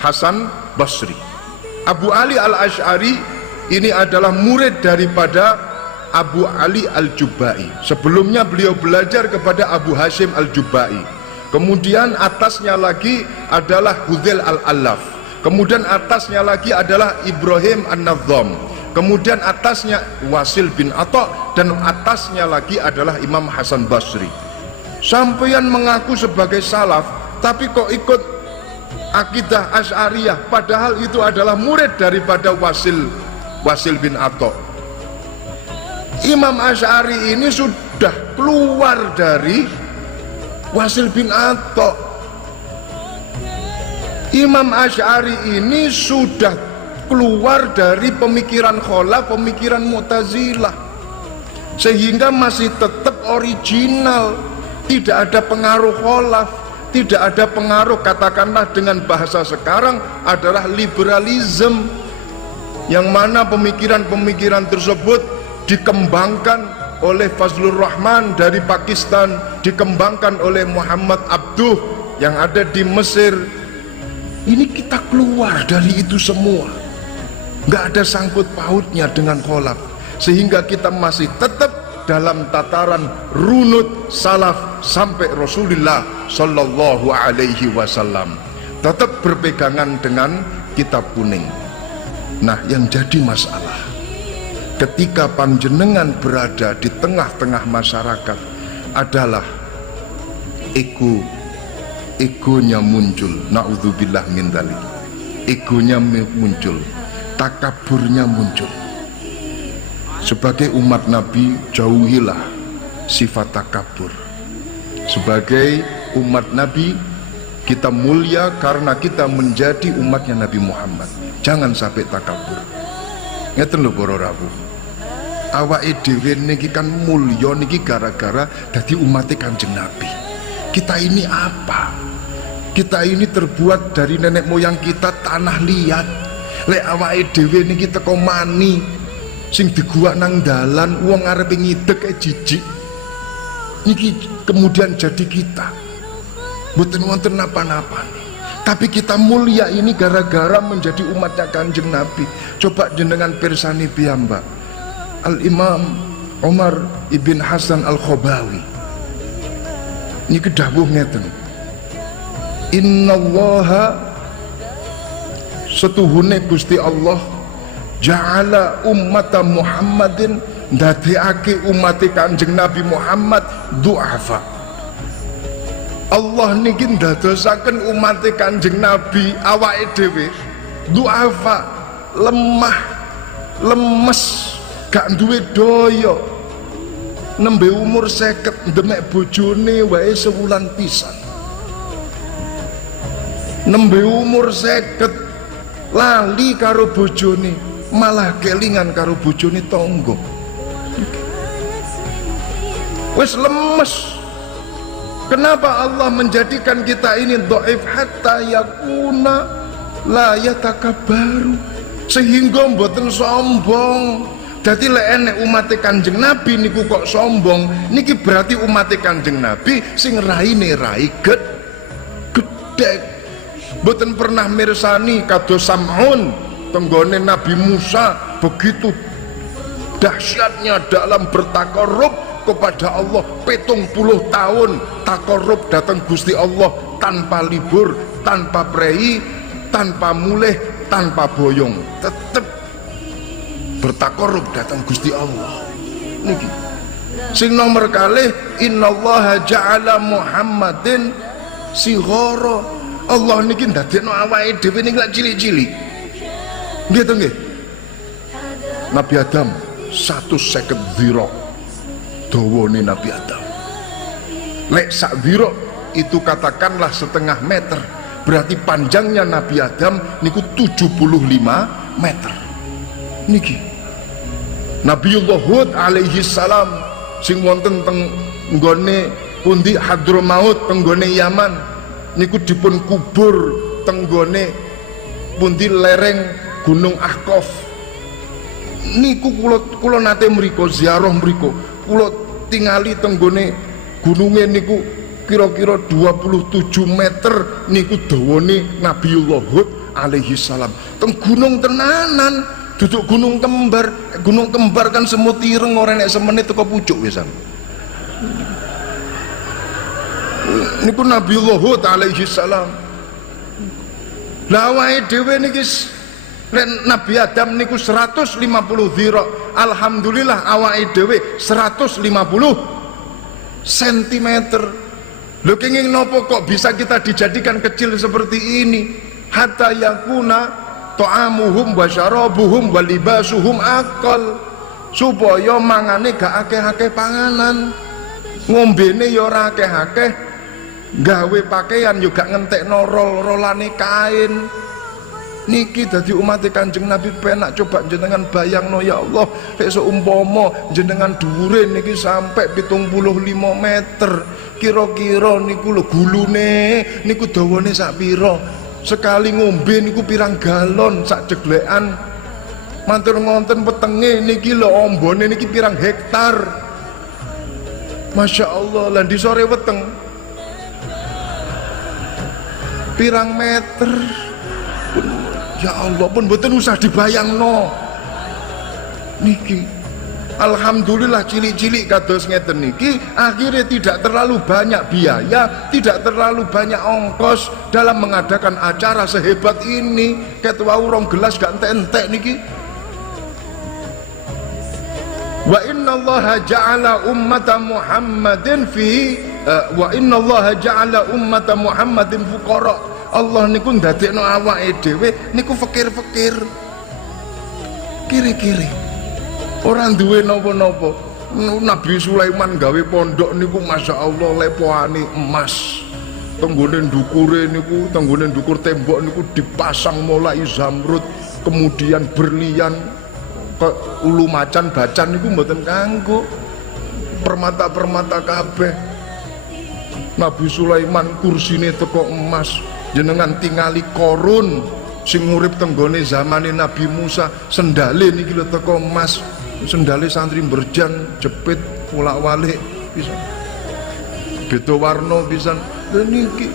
Hasan Basri. Abu Ali al-Asy'ari ini adalah murid daripada Abu Ali al-Jubba'i. Sebelumnya beliau belajar kepada Abu Hashim al-Jubba'i. Kemudian atasnya lagi adalah Hudzail al-Allaf. Kemudian atasnya lagi adalah Ibrahim an-Nadhdham. Kemudian atasnya Wasil bin Atha, dan atasnya lagi adalah Imam Hasan Basri. Sampeyan mengaku sebagai salaf, tapi kok ikut akidah Asy'ariyah, padahal itu adalah murid daripada Wasil bin Atha. Imam Asy'ari ini sudah keluar dari Wasil bin Atha. Imam Asy'ari ini sudah keluar dari pemikiran kholaf, pemikiran Mu'tazilah, sehingga masih tetap original, tidak ada pengaruh kholaf, tidak ada pengaruh, katakanlah dengan bahasa sekarang adalah liberalisme, yang mana pemikiran-pemikiran tersebut dikembangkan oleh Fazlur Rahman dari Pakistan, dikembangkan oleh Muhammad Abduh yang ada di Mesir. Ini kita keluar dari itu semua, nggak ada sangkut pautnya dengan kholaf, sehingga kita masih tetap dalam tataran runut salaf sampai Rasulullah Sallallahu Alaihi Wasallam, tetap berpegangan dengan kitab kuning. Nah, yang jadi masalah ketika panjenengan berada di tengah-tengah masyarakat adalah egonya muncul, naudzubillah min dzalik. Egonya muncul, takaburnya muncul. Sebagai umat Nabi, jauhilah sifat takabur. Sebagai umat Nabi, kita mulia karena kita menjadi umatnya Nabi Muhammad. Jangan sampai takabur. Ngeten lho para rawuh. Awake dhewe niki kan mulya niki gara-gara dadi umatnya Kanjeng Nabi. Kita ini apa? Kita ini terbuat dari nenek moyang kita tanah liat. Lek awake dhewe niki teko mani sing diguak nang dalan, wong arepe ngidek jijik. Niki kemudian jadi kita. Mboten wonten napa-napa. Tapi kita mulia ini gara-gara menjadi umatnya Kanjeng Nabi. Coba jenengan pirsani piyambak Al-Imam Umar ibn Hasan Al-Khobawi. Niki dawuh ngeten. Innallaha setuhune Gusti Allah ja'ala ummata Muhammadin, ndadekake umat Kanjeng Nabi Muhammad du'afa. Allah niki ndadosaken umat Kanjeng Nabi awake dhewe du'afa, lemah, lemes, gak duwe daya. Nembe umur 50 ndemek bojone wae sewulan pisan. Nembe umur 50 lali karo bojone, malah kelingan karo bojone tangga. Wis lemes. Kenapa Allah menjadikan kita ini dhaif hatta yakuna la yatakabbaru, sehingga mboten sombong. Dadi lek enek umat Kanjeng Nabi niku kok sombong, niki berarti umat Kanjeng Nabi sing raine rai gedhe. Mboten pernah mirsani kados Sam'un tenggone Nabi Musa, begitu dahsyatnya dalam bertakarrub kepada Allah, 70 tahun takarrub datang Gusti Allah tanpa libur, tanpa prei, tanpa mulih, tanpa boyong, tetep bertakarrub datang Gusti Allah. Niki sing nomor kalih, innallaha ja'ala Muhammadin sighara. Allah niki ndadekno awake dhewe niki lak cilik-cilik. Nggih to nggih. Nabi Adam 150 dhira dawane Nabi Adam. Lek sak wiro itu katakanlah setengah meter, berarti panjangnya Nabi Adam niku 75 meter. Niki Nabiullah Hud alaihi salam sing wonten teng nggone pundi Hadramaut teng nggone Yaman niku dipun kubur teng nggone pundi lereng Gunung Ahqaf. Niku kula nate mriko ziarah mriko, kula tingali teng nggone gununge niku kira-kira 27 meter niku dawane Nabiullah Hud alaihi salam. Teng gunung tenanan, duduk gunung kembar. Gunung kembar kan semut ireng ora nek semenit teko pucuk wisan. Niku Nabiullah Hud alaihi salam. Lah awake dhewe niki Nabi Adam niku 150 dhira. Alhamdulillah awake dhewe 150 cm. Lho kenging nopo kok bisa kita dijadikan kecil seperti ini? Hatta yakuna ta'amuhum wa syarabuhum wa libasuhum akal, supaya mangane gak akeh-akeh panganan, ngombene ya ora akeh-akeh, gawe pakaian juga ngentekno rol-rolane kain. Niki dadi umat Kanjeng Nabi penak. Coba jenengan bayangno ya Allah, lek seumpama jenengan dhuwure niki sampai 75 meter, kira-kira niku lho gulune niku dawane sak pira? Sekali ngombe niku pirang galon sak jeglekan. Matur ngonten petenge niki lho ombone niki pirang hektar. Masya Allah. Lan di sore weteng pirang meter. Ya Allah pun mboten usah dibayangno niki. Alhamdulillah cilik-cilik kados ngeten niki akhirnya tidak terlalu banyak biaya, tidak terlalu banyak ongkos dalam mengadakan acara sehebat ini. Ket wau rong gelas gak entek-entek niki. Wa innallaha ja'ala ummata Muhammadin fi wa innallaha ja'ala ummata Muhammadin fuqara. Allah niku ndadekno awake dhewe niku fakir-fakir, kiri-kiri, ora duwe napa-napa. Nabi Sulaiman gawe pondok niku masya Allah lepoane emas. Tenggone ndukure niku, tenggone ndukur tembok niku dipasang mulai zamrud, kemudian berlian, ke ulu macan bacan niku mboten kanggo, permata-permata kabeh. Nabi Sulaiman kursine teko emas. Jenengan tingali Korun sing urip tenggone zamane Nabi Musa, sendale niki lho teko emas, sendale santri berjan jepit bolak-balik pisan, beda warna pisan. Lha niki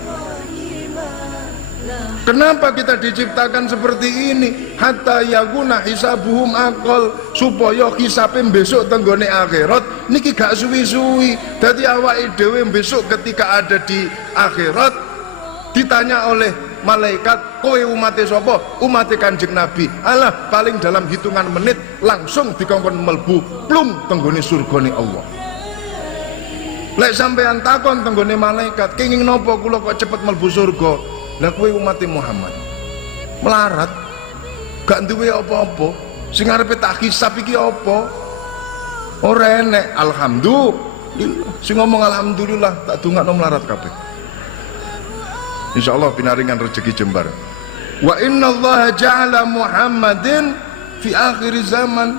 kenapa kita diciptakan seperti ini? Hatta yakuna hisabuhum akal, supaya hisabe besok tenggone akhirat niki gak suwi-suwi. Dadi awake dhewe besok ketika ada di akhirat ditanya oleh malaikat, kowe umate sapa? Umate Kanjeng Nabi. Alah, paling dalam hitungan menit langsung dikongkon melbu plung tenggone surgane Allah. Lek sampean takon tenggone malaikat, kenging napa kula kok cepet melbu surga? Lah kowe umate Muhammad melarat, gak duwe apa-apa, sing arepe tak hisab iki apa? Ora enek. Alhamdulillah, sing ngomong alhamdulillah tak dongakno melarat kabeh. Insyaallah pinaringan rezeki jembar. Wa innallaha ja'ala Muhammadin fi akhir zaman.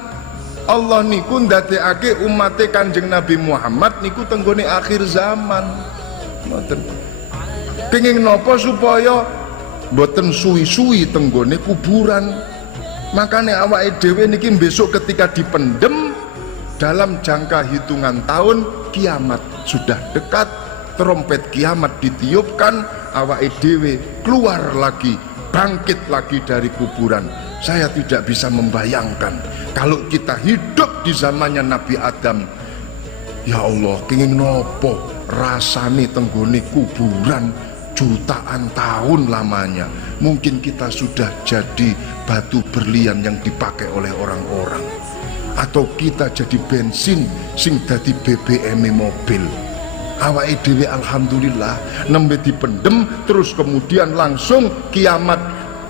Allah niku ndadekake umate Kanjeng Nabi Muhammad niku tenggone akhir zaman. Ngoten. Pengin napa supaya mboten suwi-suwi tenggone kuburan. Makane awake dhewe niki besok ketika dipendem dalam jangka hitungan tahun kiamat sudah dekat, trompet kiamat ditiupkan, awake dhewe keluar lagi, bangkit lagi dari kuburan. Saya tidak bisa membayangkan kalau kita hidup di zamannya Nabi Adam. Ya Allah, kenging nopo rasane tenggone kuburan jutaan tahun lamanya. Mungkin kita sudah jadi batu berlian yang dipakai oleh orang-orang, atau kita jadi bensin sing dadi BBM mobil. Awake dhewe alhamdulillah nembe dipendem, terus kemudian langsung kiamat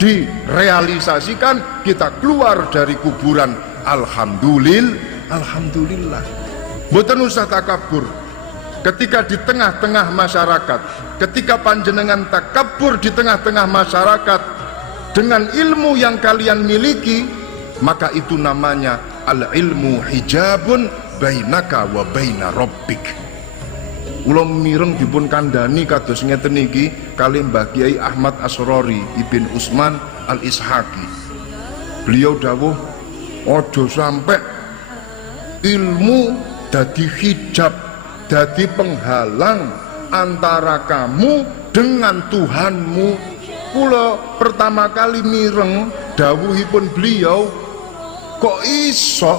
direalisasikan, kita keluar dari kuburan. Alhamdulillah, alhamdulillah. Mboten usah takabur. ketika di tengah-tengah masyarakat, ketika panjenengan takabur di tengah-tengah masyarakat dengan ilmu yang kalian miliki, maka itu namanya al-ilmu hijabun bainaka wa baina rabbik. Kula mireng dipun kandhani kados ngeten niki kalih Mbah Kiai Ahmad Asrori Ibn Utsman Al-Ishaqi. Beliau dawuh, ojo sampai ilmu dadi hijab, dadi penghalang antara kamu dengan Tuhanmu. Kula pertama kali mireng dawuhipun beliau, kok iso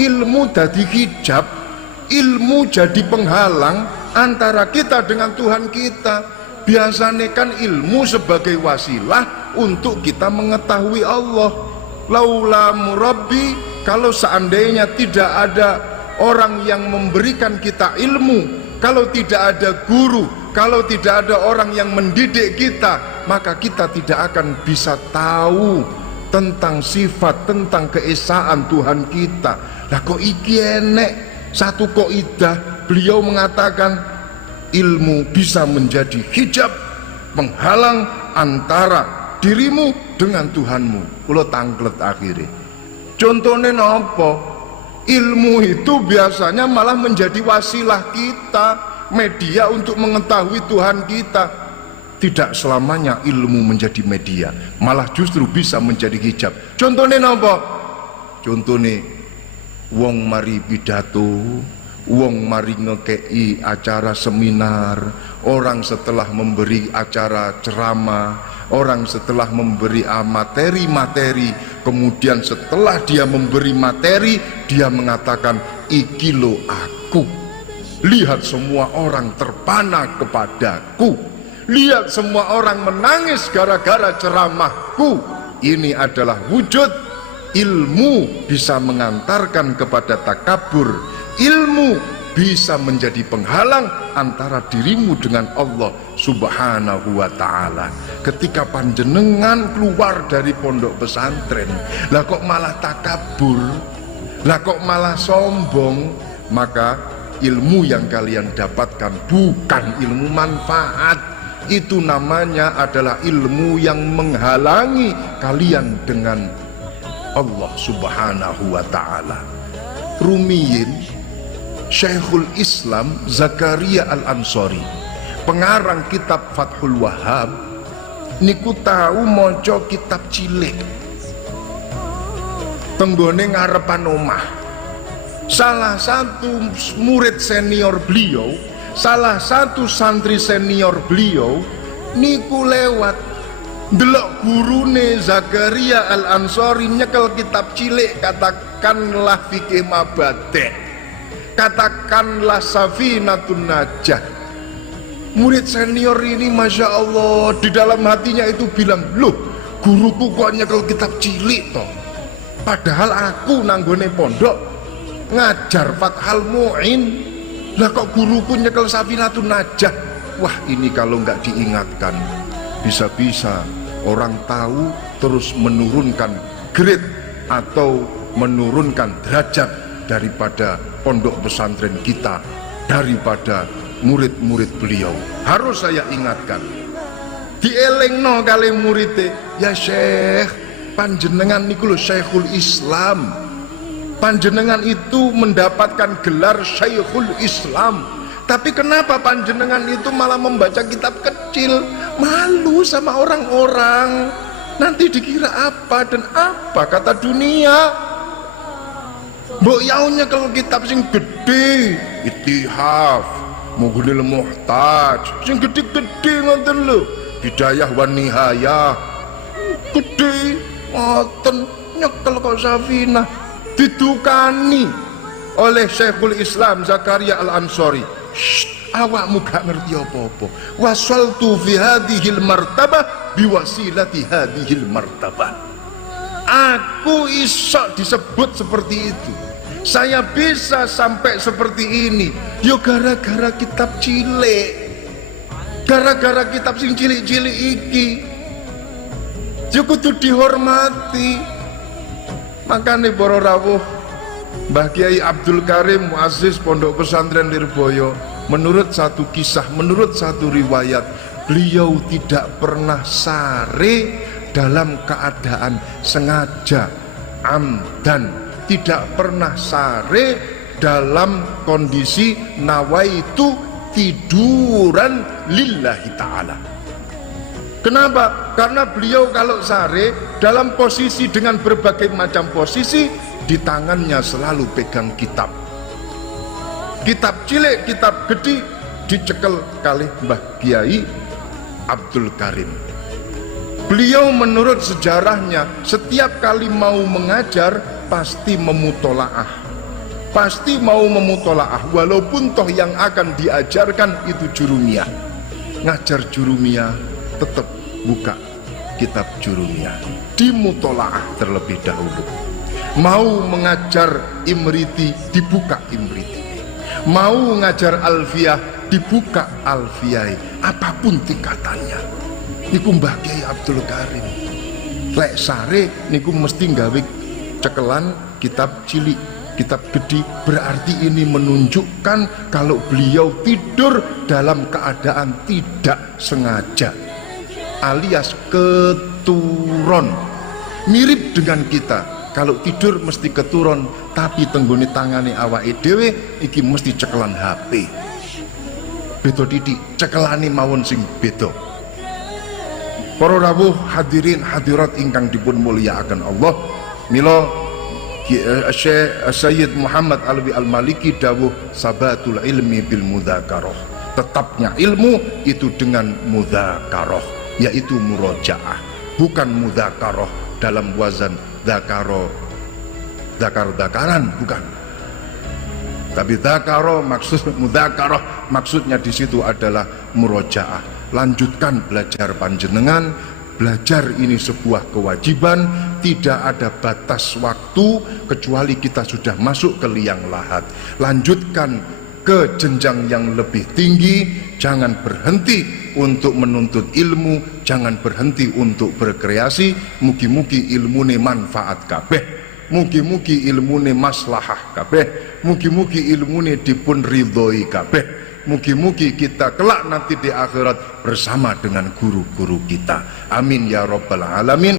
ilmu dadi hijab, ilmu jadi penghalang antara kita dengan Tuhan kita. Biasanya kan ilmu sebagai wasilah untuk kita mengetahui Allah. Laula murabbi, kalau seandainya tidak ada orang yang memberikan kita ilmu, kalau tidak ada guru, kalau tidak ada orang yang mendidik kita, maka kita tidak akan bisa tahu tentang sifat, tentang keesaan Tuhan kita. Lah kok iki enek satu kaidah, beliau mengatakan ilmu bisa menjadi hijab, penghalang antara dirimu dengan Tuhanmu. Kula tangklet akhirnya. Contohnya napa? Ilmu itu biasanya malah menjadi wasilah kita, media untuk mengetahui Tuhan kita. Tidak selamanya ilmu menjadi media, malah justru bisa menjadi hijab. Contohnya napa? Contohnya wong mari pidato, wong mari ngekei acara seminar, orang setelah memberi acara ceramah, orang setelah memberi materi-materi, kemudian setelah dia memberi materi, dia mengatakan, iki lo aku, lihat semua orang terpana kepadaku, lihat semua orang menangis gara-gara ceramahku. Ini adalah wujud ilmu bisa mengantarkan kepada takabur. Ilmu bisa menjadi penghalang antara dirimu dengan Allah Subhanahu wa ta'ala. Ketika panjenengan keluar dari pondok pesantren, lah kok malah takabur, lah kok malah sombong, maka ilmu yang kalian dapatkan bukan ilmu manfaat. Itu namanya adalah ilmu yang menghalangi kalian dengan Allah Subhanahu wa ta'ala. Rumiyin Syekhul Islam Zakaria Al-Ansori, pengarang kitab Fathul Wahhab, niku tahu maca kitab cilik tenggone ngarepan omah. Salah satu murid senior beliau, salah satu santri senior beliau niku lewat delok gurune Zakaria Al-Ansori nyekel kitab cilik, katakanlah fikih mabade', katakanlah Safinatun Najah. Murid senior ini Masya Allah di dalam hatinya itu bilang, loh guruku kok nyekel kitab cilik toh, padahal aku nanggone pondok ngajar Fathul Mu'in, lah kok guruku nyekel Safinatun Najah. Wah, ini kalau nggak diingatkan bisa-bisa orang tahu terus menurunkan grade atau menurunkan derajat daripada pondok pesantren kita, daripada murid-murid beliau. Harus saya ingatkan, dielengno kali muridnya, ya Syekh, panjenengan niku lho Syekhul Islam, panjenengan itu mendapatkan gelar Syekhul Islam, tapi kenapa panjenengan itu malah membaca kitab kecil? Malu sama orang-orang, nanti dikira apa dan apa kata dunia. Mbok yaunya kalau kitab sing gede, Ittihaf, Mughnil Muhtaj, sing gede-gede ngoten lho, Bidayah wan Nihayah, gede ngoten, nyekel kok Safinah. Didukani oleh Syekhul Islam Zakaria Al-Ansori, awakmu gak ngerti apa-apa. Wasaltu fi hadhil martabah biwasilati hadhil martabah. Aku iso disebut seperti itu, saya bisa sampai seperti ini, yo gara-gara kitab cilik, gara-gara kitab sing cilik-cilik iki, yo kudu dihormati. Makanya para rawuh Mbah Kiai Abdul Karim Muazzis Pondok Pesantren Lirboyo menurut satu kisah, menurut satu riwayat, beliau tidak pernah sare dalam keadaan sengaja, amdan, tidak pernah sare dalam kondisi nawaitu tiduran lillahi ta'ala. Kenapa? Karena beliau kalau sare dalam posisi dengan berbagai macam posisi, di tangannya selalu pegang kitab. Kitab cilik, kitab gede, dicekel kali Mbah Kiai Abdul Karim. Beliau menurut sejarahnya setiap kali mau mengajar pasti memutolaah, pasti mau memutolaah, walaupun toh yang akan diajarkan itu jurumiyah. Ngajar jurumiyah tetap buka kitab jurumiyah, dimutolaah terlebih dahulu. Mau mengajar imriti, dibuka imriti. Mau ngajar alfiyah, dibuka alfiyah, apapun tingkatannya. Niku Mbah Kiai Abdul Karim. Lek sare niku mesti nggawe cekelan kitab cilik, kitab gede, berarti ini menunjukkan kalau beliau tidur dalam keadaan tidak sengaja, alias keturun. Mirip dengan kita, kalau tidur mesti keturun, tapi tenggone tangane awake dhewe iki mesti cekelan HP. Beda titik, cekelane mawon sing beda. Para rawuh hadirin hadirat ingkang dipun mulyakaken Allah, mila Syekh Sayyid Muhammad Alwi Al-Maliki dawuh sabatul ilmi bil mudzakarah. Tetapnya ilmu itu dengan mudzakarah, yaitu murojaah, bukan mudzakarah dalam wazan dakar-dakaran, bukan. Tapi dakaro mudzakarah maksudnya di situ adalah murojaah. Lanjutkan belajar panjenengan. Belajar ini sebuah kewajiban, tidak ada batas waktu kecuali kita sudah masuk ke liang lahat. Lanjutkan ke jenjang yang lebih tinggi, jangan berhenti untuk menuntut ilmu, jangan berhenti untuk berkreasi. Mugi-mugi ilmune manfaat kabeh, mugi-mugi ilmune maslahah kabeh, mugi-mugi ilmune dipun ridhoi kabeh. Mugi-mugi kita kelak nanti di akhirat bersama dengan guru-guru kita. Amin ya rabbal alamin.